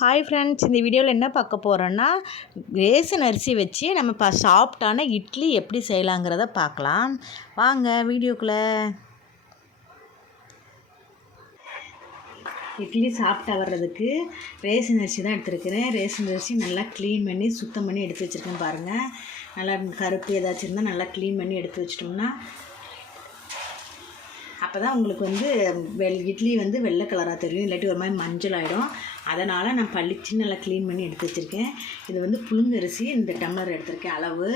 Hi friends, இந்த வீடியோவில் என்ன பார்க்க போகிறோன்னா ரேஷன் அரிசி வச்சு நம்ம சாஃப்டான இட்லி எப்படி செய்யலாங்கிறத பார்க்கலாம். வாங்க வீடியோக்குள்ளே. இட்லி சாஃப்டாக வர்றதுக்கு ரேஷன் அரிசி தான் எடுத்துருக்கிறேன். ரேஷன் அரிசி நல்லா க்ளீன் பண்ணி சுத்தம் பண்ணி எடுத்து வச்சுருக்கேன். பாருங்கள், நல்லா கருப்பு ஏதாச்சும் இருந்தால் நல்லா க்ளீன் பண்ணி எடுத்து வச்சிட்டோம்னா அப்போ தான் உங்களுக்கு இட்லி வெள்ளை கலராக தெரியும், இல்லாட்டி ஒரு மாதிரி மஞ்சள் ஆகிடும். அதனால் நான் பளிச்சு நல்லா க்ளீன் பண்ணி எடுத்து வச்சுருக்கேன். இது புழுங்கரிசி இந்த டம்ளர் எடுத்திருக்கேன். அளவு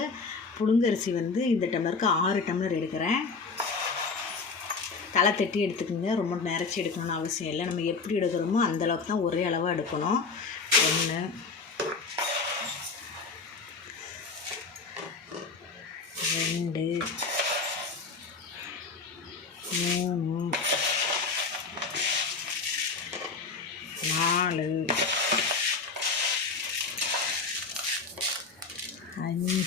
புழுங்கரிசி இந்த டம்ளருக்கு 6 டம்ளர் எடுக்கிறேன். தலை தட்டி எடுத்துக்கோங்க, ரொம்ப நிறச்சி எடுக்கணும்னு அவசியம் இல்லை. நம்ம எப்படி எடுக்கிறோமோ அந்தளவுக்கு தான் ஒரே அளவாக எடுக்கணும். 1 2 3 4 5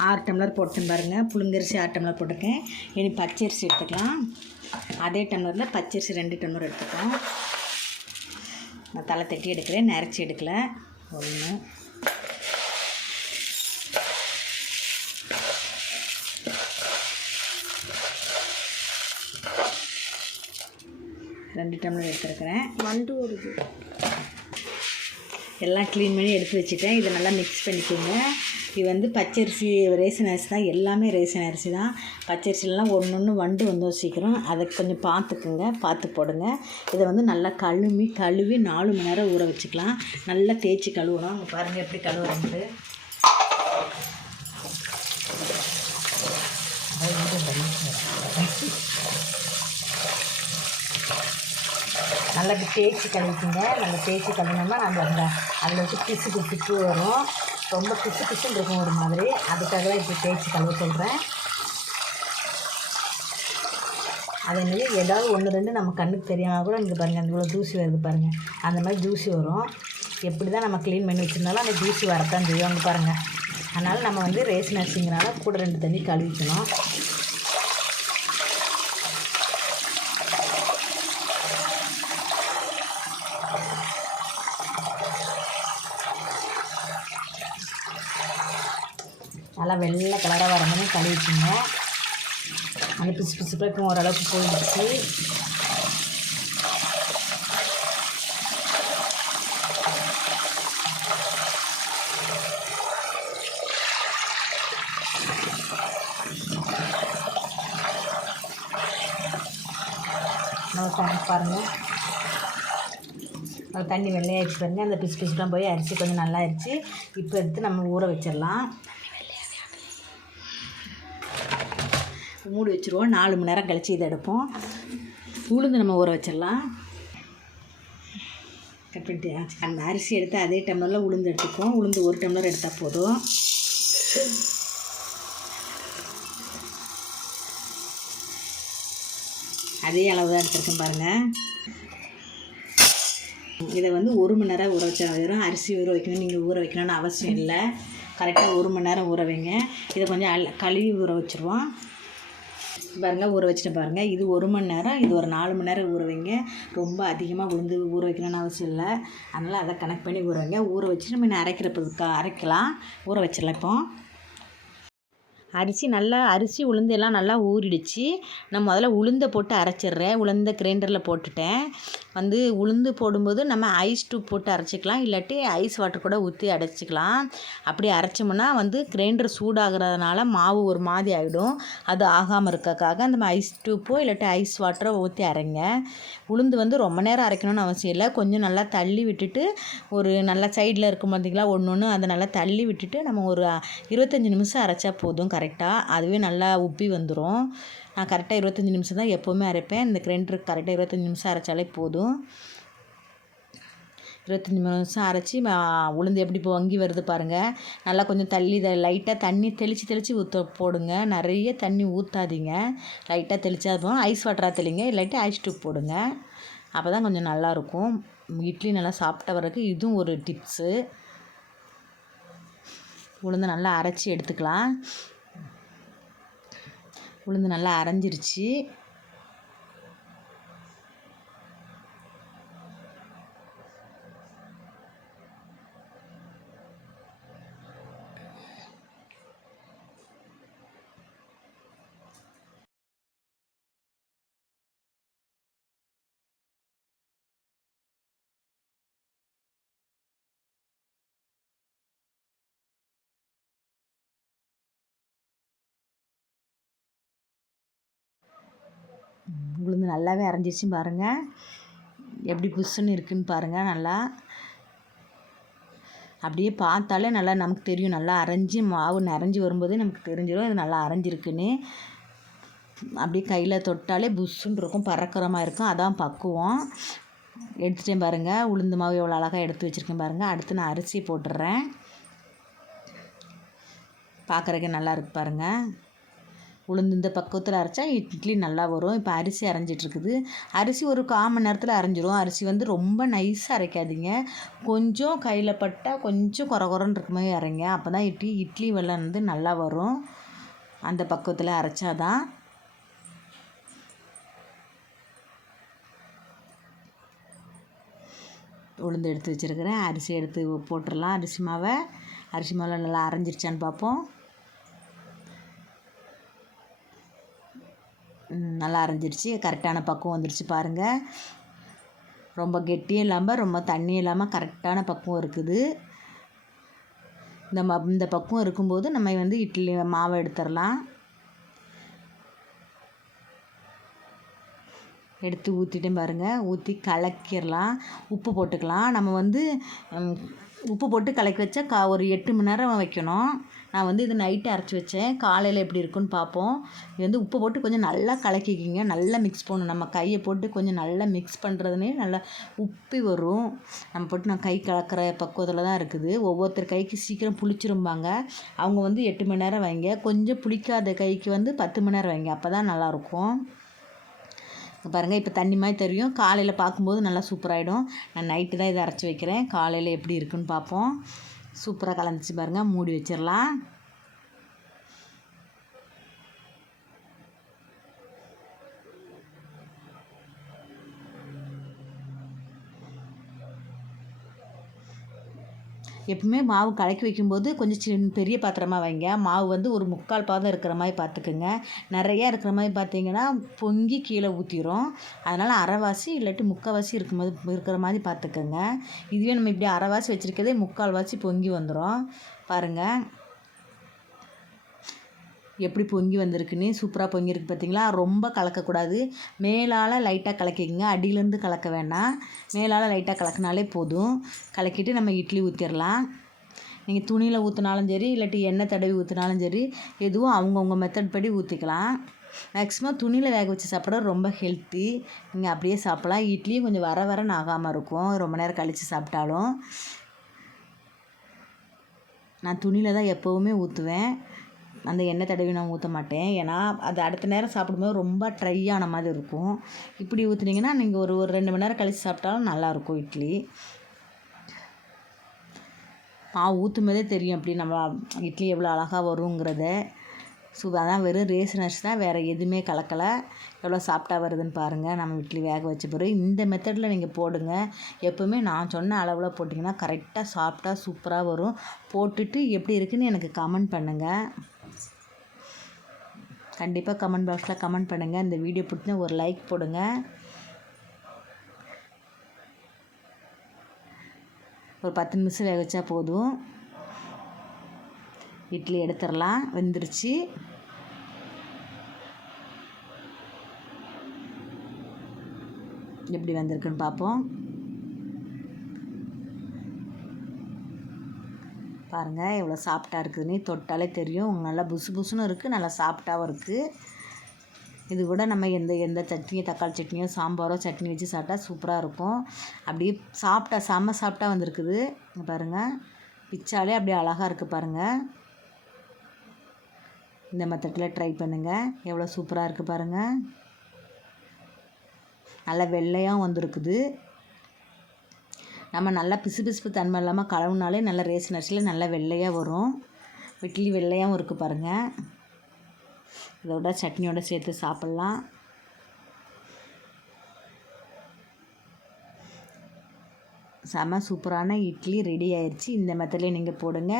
6 டம்ளர் போட்டேன். பாருங்கள், புழுங்கரிசி 6 டம்ளர் போட்டிருக்கேன். இனி பச்சரிசி எடுத்துக்கலாம். அதே டம்ளரில் பச்சரிசி 2 டம்ளர் எடுத்துக்கலாம். நான் தலை தட்டி எடுக்கிறேன், நிறச்சி எடுக்கலை. 1 2 டம்ளர் எடுத்துருக்கிறேன். 1 வருது. எல்லாம் க்ளீன் பண்ணி எடுத்து வச்சுட்டேன். இதை நல்லா மிக்ஸ் பண்ணிக்கோங்க. இது பச்சரிசி ரேஷன் அரிசி தான், எல்லாமே ரேஷன் அரிசி தான். பச்சரிசிலாம் ஒன்று வண்டு வந்தோம் சீக்கிரம், அதை கொஞ்சம் பார்த்துக்குங்க, பார்த்து போடுங்க. இதை நல்லா கழுவி 4 மணி நேரம் ஊற வச்சுக்கலாம். நல்லா தேய்ச்சி கழுவணும். பாருங்கள் எப்படி கழுவுறது. நல்லா தேய்ச்சி கழுவிக்குங்க. நல்லா தேய்ச்சி கழுவினோம்னா நம்ம அதில் பிசு வரும். ரொம்ப பிசுன்னு இருக்கும் ஒரு மாதிரி. அதுக்காக தான் இப்படி தேய்ச்சி கழுவ சொல்கிறேன். அதேமாதிரி ஏதாவது 1 2 நம்ம கண்ணுக்கு தெரியாமல் கூட இங்கே பாருங்கள், அந்த இவ்வளோ தூசி வருது பாருங்கள், அந்த மாதிரி தூசி வரும். எப்படி தான் நம்ம க்ளீன் பண்ணி வச்சுருந்தாலும் அந்த தூசி வரத்தான் செய்யும். அங்கே பாருங்கள். அதனால் நம்ம ரேஷன் அரிசிங்கிறனால கூட 2 தண்ணி கழுவிக்கணும். நல்லா வெள்ளை கலராக வர மாதிரி கழுவிச்சுங்க. அந்த பிசுப்பாக இப்போ ஓரளவுக்கு போயிடுச்சு. பாருங்கள், தண்ணி வெள்ளையாகிடுச்சு பாருங்கள். அந்த பிசுலாம் போய் அரிசி கொஞ்சம் நல்லா ஆயிடுச்சு. இப்போ எடுத்து நம்ம ஊற வச்சிடலாம். மூடி வச்சுருவோம். 4 மணி நேரம் கழித்து இதை எடுப்போம். உளுந்து நம்ம ஊற வச்சிடலாம். கட் பண்ணிட்டு அந்த அரிசி எடுத்து அதே டம்ளரில் உளுந்து எடுத்துப்போம். உளுந்து 1 டம்ளர் எடுத்தால் போதும். அதே அளவு தான் எடுத்துருக்கேன் பாருங்கள். இதை 1 மணி நேரம் ஊற வச்சா வெறும் அரிசி ஊற வைக்கணும், நீங்கள் ஊற வைக்கணும்னு அவசியம் இல்லை. கரெக்டாக 1 மணி நேரம் ஊற வைங்க. இதை கொஞ்சம் கழுவி ஊற வச்சுருவோம். பாருங்கள், ஊற வச்சுட்டு பாருங்கள். இது 1 மணி நேரம், இது ஒரு 4 மணி நேரம் ஊற வைங்க. ரொம்ப அதிகமாக உளுந்து ஊற வைக்கணும்னு அவசியம் இல்லை. அதனால் அதை கனெக்ட் பண்ணி ஊற வைங்க. ஊற வச்சுட்டு நம்ம அரைக்கலாம். ஊற வச்சிடலாம். இப்போ அரிசி உளுந்து எல்லாம் நல்லா ஊறிடுச்சு. நான் முதல்ல உளுந்தை போட்டு அரைச்சிட்றேன். உளுந்தை கிரைண்டரில் போட்டுட்டேன். உளுந்து போடும்போது நம்ம ஐஸ் டியூப் போட்டு அரைச்சிக்கலாம், இல்லாட்டி ஐஸ் வாட்டர் கூட ஊற்றி அரைச்சிக்கலாம். அப்படி அரைச்சோம்னா கிரைண்டர் சூடாகிறதுனால மாவு ஒரு மாதிரி ஆகிடும். அது ஆகாமல் இருக்கக்காக அந்த ஐஸ் டியூப்போ இல்லாட்டி ஐஸ் வாட்டரோ ஊற்றி அரைங்க. உளுந்து ரொம்ப நேரம் அரைக்கணும்னு அவசியம் இல்லை. கொஞ்சம் நல்லா தள்ளி விட்டுட்டு, ஒரு நல்லா சைடில் இருக்கும் பார்த்திங்களா, ஒன்று அதை நல்லா தள்ளி விட்டுட்டு நம்ம ஒரு 25 நிமிஷம் அரைச்சா போதும். கரெக்டாக அதுவே நல்லா உப்பி வந்துடும். நான் கரெக்டாக 25 நிமிஷம் தான் எப்போவுமே அரைப்பேன். இந்த கிரைண்டருக்கு கரெக்டாக 25 நிமிஷம் அரைச்சாலே போதும். 25 நிமிஷம் அரைச்சி உளுந்து எப்படி இப்போ வங்கி வருது பாருங்கள். நல்லா கொஞ்சம் தள்ளி லைட்டாக தண்ணி தெளித்து போடுங்க. நிறைய தண்ணி ஊற்றாதீங்க, லைட்டாக தெளித்தா போதும். ஐஸ் வாட்டராக தெளிங்க, இல்லாட்டி ஐஸ் டியூப் போடுங்க. அப்போ தான் கொஞ்சம் நல்லாயிருக்கும். இட்லி நல்லா சாப்பிட்ட வரைக்கும் இதுவும் ஒரு டிப்ஸு. உளுந்து நல்லா அரைச்சி எடுத்துக்கலாம். உளுந்து நல்லா அரைஞ்சிருச்சு. உளுந்து நல்லாவே அரைஞ்சிருச்சு பாருங்கள். எப்படி புஷ்ஷுன்னு இருக்குன்னு பாருங்கள். நல்லா அப்படியே பார்த்தாலே நல்லா நமக்கு தெரியும். நல்லா அரைஞ்சி மாவு நிறஞ்சி வரும்போதே நமக்கு தெரிஞ்சிடும் இது நல்லா அரைஞ்சிருக்குன்னு. அப்படியே கையில் தொட்டாலே புஷ்ஷுன்னு இருக்கும், பறக்கிறமா இருக்கும். அதான் பக்குவம். எடுத்துட்டேன் பாருங்கள். உளுந்து மாவு எவ்வளோ அழகாக எடுத்து வச்சுருக்கேன் பாருங்கள். அடுத்து நான் அரிசி போட்டுடுறேன். பார்க்குறதுக்கு நல்லா இருக்கு பாருங்கள். உளுந்து இந்த பக்குவத்தில் அரைச்சா இட்லி நல்லா வரும். இப்போ அரிசி அரைஞ்சிட்ருக்குது. அரிசி ஒரு 1/4 மணி நேரத்தில் அரைஞ்சிரும். அரிசி வந்து ரொம்ப நைஸாக அரைக்காதீங்க. கொஞ்சம் கையில் பட்டால் கொஞ்சம் கொரன்னு இருக்க மாதிரி அரைங்க. அப்போ தான் இட்லி வெல்லம் வந்து நல்லா வரும். அந்த பக்குவத்தில் அரைச்சாதான். உளுந்து எடுத்து வச்சுருக்கிறேன். அரிசி எடுத்து போட்டுடலாம். அரிசி மாவில் நல்லா அரைஞ்சிருச்சான்னு பார்ப்போம். நல்லா அரைஞ்சிருச்சு. கரெக்டான பக்குவம் வந்துருச்சு பாருங்கள். ரொம்ப கெட்டியும் இல்லாமல் ரொம்ப தண்ணியும் இல்லாமல் கரெக்டான பக்குவம் இருக்குது. இந்த பக்குவம் இருக்கும்போது நம்ம வந்து இட்லி மாவை எடுத்துடலாம். எடுத்து ஊற்றிட்டேன் பாருங்கள். ஊற்றி கலக்கிடலாம். உப்பு போட்டுக்கலாம். நம்ம வந்து உப்பு போட்டு கலக்கி வச்சா ஒரு 8 மணி நேரம் வைக்கணும். நான் வந்து இது நைட்டு அரைச்சி வச்சேன். காலையில் எப்படி இருக்குன்னு பார்ப்போம். இது வந்து உப்பு போட்டு கொஞ்சம் நல்லா கலக்கிக்கிங்க. நல்லா மிக்ஸ் பண்ணணும். நம்ம கையை போட்டு கொஞ்சம் நல்லா மிக்ஸ் பண்ணுறதுனே நல்லா உப்பி வரும். நம்ம போட்டு நான் கை கலக்கிற பக்குவத்தில் தான் இருக்குது. ஒவ்வொருத்தர் கைக்கு சீக்கிரம் புளிச்சிரும்பாங்க. அவங்க வந்து 8 மணி நேரம் வைங்க. கொஞ்சம் புளிக்காத கைக்கு வந்து 10 மணி நேரம் வைங்க. அப்போ தான் நல்லாயிருக்கும். பாருங்கள். இப்போ தண்ணி மாதிரி தெரியும். காலையில் பார்க்கும்போது நல்லா சூப்பராகிடும். நான் நைட்டு தான் இதை அரைச்சி வைக்கிறேன். காலையில் எப்படி இருக்குன்னு பார்ப்போம். சூப்பராக கலந்துச்சு பாருங்கள். மூடி வச்சிடலாம். எப்பவுமே மாவு கலக்கி வைக்கும்போது கொஞ்சம் பெரிய பாத்திரமாக வைங்க. மாவு வந்து ஒரு 3/4 பாதம் இருக்கிற மாதிரி பார்த்துக்குங்க. நிறையா இருக்கிற மாதிரி பார்த்தீங்கன்னா பொங்கி கீழே ஊற்றிடும். அதனால் அரைவாசி இல்லாட்டி 3/4வாசி இருக்கிற மாதிரி பார்த்துக்கோங்க. இதுவே நம்ம இப்படி அரைவாசி வச்சுருக்கதே 3/4வாசி பொங்கி வந்துடும். பாருங்கள் எப்படி பொங்கி வந்திருக்குன்னு. சூப்பராக பொங்கியிருக்கு பார்த்தீங்களா. ரொம்ப கலக்கக்கூடாது. மேலால் லைட்டாக கலக்கிக்கங்க. அடியிலேருந்து கலக்க வேண்டாம். மேலால் லைட்டாக கலக்கினாலே போதும். கலக்கிட்டு நம்ம இட்லி ஊற்றிடலாம். நீங்கள் துணியில் ஊற்றினாலும் சரி இல்லாட்டி எண்ணெய் தடவி ஊற்றினாலும் சரி, எதுவும் அவங்கவுங்க மெத்தட் படி ஊற்றிக்கலாம். மேக்ஸிமம் துணியில் வேக வச்சு சாப்பிட ரொம்ப ஹெல்த்தி. நீங்கள் அப்படியே சாப்பிட்லாம். இட்லியும் கொஞ்சம் வரன்னு ஆகாமல் இருக்கும் ரொம்ப நேரம் கழித்து சாப்பிட்டாலும். நான் துணியில் தான் எப்போவுமே ஊற்றுவேன். அந்த எண்ணெய் தடவி நான் ஊற்ற மாட்டேன். ஏன்னா அது அடுத்த நேரம் சாப்பிடும்போது ரொம்ப ட்ரை ஆன மாதிரி இருக்கும். இப்படி ஊற்றுனீங்கன்னா நீங்கள் ஒரு 2 மணி நேரம் கழித்து சாப்பிட்டாலும் நல்லாயிருக்கும் இட்லி. மாவு ஊற்றும் போதே தெரியும் அப்படி நம்ம இட்லி எவ்வளோ அழகாக வருங்கிறத. அதான் வெறும் ரேஷன் அரிசி தான், வேறு எதுவுமே கலக்கலை. எவ்வளோ சாஃப்டாக வருதுன்னு பாருங்கள். நம்ம இட்லி வேக வச்ச பிறகு இந்த மெத்தடில் நீங்கள் போடுங்க. எப்போவுமே நான் சொன்ன அளவில் போட்டிங்கன்னா கரெக்டாக சாஃப்டாக சூப்பராக வரும். போட்டுட்டு எப்படி இருக்குன்னு எனக்கு கமெண்ட் பண்ணுங்கள். கண்டிப்பாக கமெண்ட் பாக்ஸில் கமெண்ட் பண்ணுங்கள். இந்த வீடியோ பிடிச்சா ஒரு லைக் போடுங்க. ஒரு 10 நிமிஷம் வேக வச்சா போதும். இட்லி எடுத்துடலாம். வெந்துருச்சு. எப்படி வந்திருக்குன்னு பார்ப்போம். பாருங்கள் எவ்வளோ சாஃப்டாக இருக்குதுன்னு. தொட்டாலே தெரியும். நல்லா புசு புசுன்னு இருக்குது. நல்லா சாஃப்டாகவும் இருக்குது. இது கூட நம்ம எந்த சட்னியோ தக்காளி சட்னியோ சாம்பாரோ சட்னி வச்சு சாப்பிட்டா சூப்பராக இருக்கும். அப்படியே செம்ம சாஃப்டாக வந்திருக்குது. பாருங்கள் பிச்சாலே அப்படியே அழகாக இருக்குது பாருங்கள். இந்த மெத்தடில் ட்ரை பண்ணுங்கள். எவ்வளோ சூப்பராக இருக்குது பாருங்கள். நல்லா வெள்ளையாக வந்திருக்குது. நம்ம நல்லா பிசுபிசுப்பு தன்மை இல்லாமல் கலவுனாலே நல்லா ரேஷன் அரிசியில் நல்லா வெள்ளையாக வரும். இட்லி வெள்ளையாகவும் இருக்குது பாருங்கள். இதோட சட்னியோடு சேர்த்து சாப்பிட்லாம். செம சூப்பரான இட்லி ரெடி ஆயிடுச்சு. இந்த மெத்தட்லேயே நீங்கள் போடுங்க.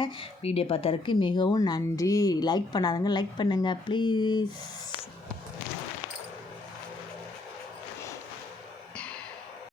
வீடியோ பார்த்ததுக்கு மிகவும் நன்றி. லைக் பண்ணாதவங்க லைக் பண்ணுங்கள் ப்ளீஸ்.